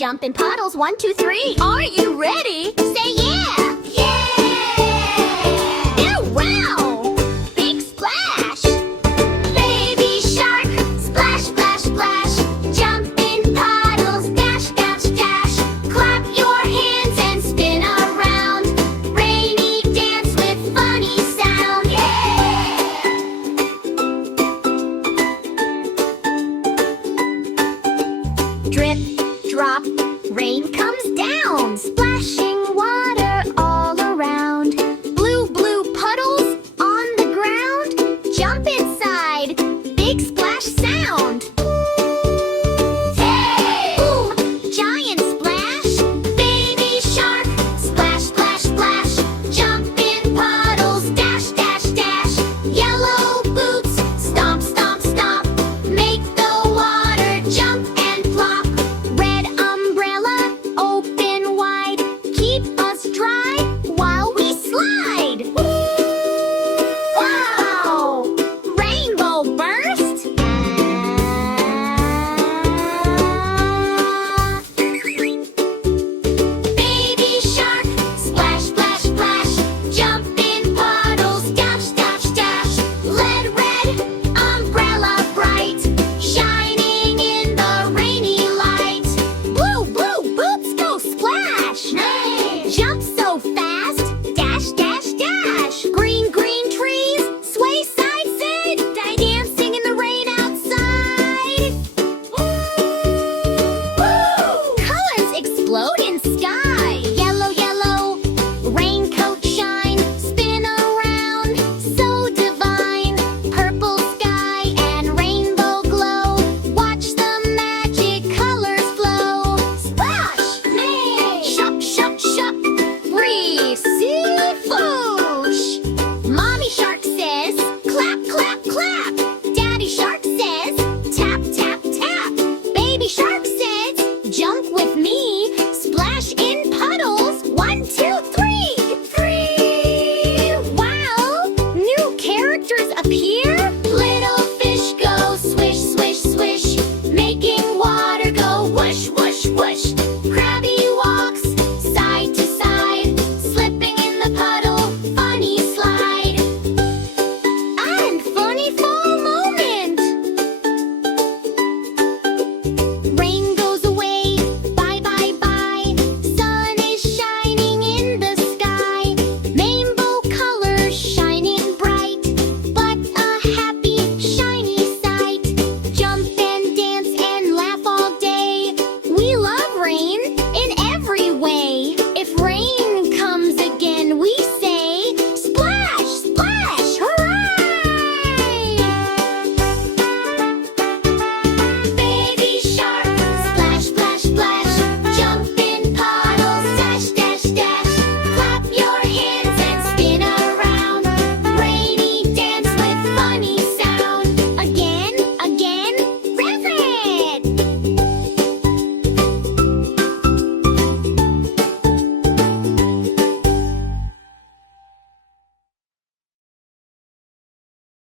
jump in puddles, 1, 2, 3. Are you ready? Say yeah! Yeah! Ew, wow! Big splash! Baby shark, splash, splash, splash. Jump in puddles, dash, dash, dash. Clap your hands and spin around. Rainy dance with funny sound. Yeah! Drip, drop, rain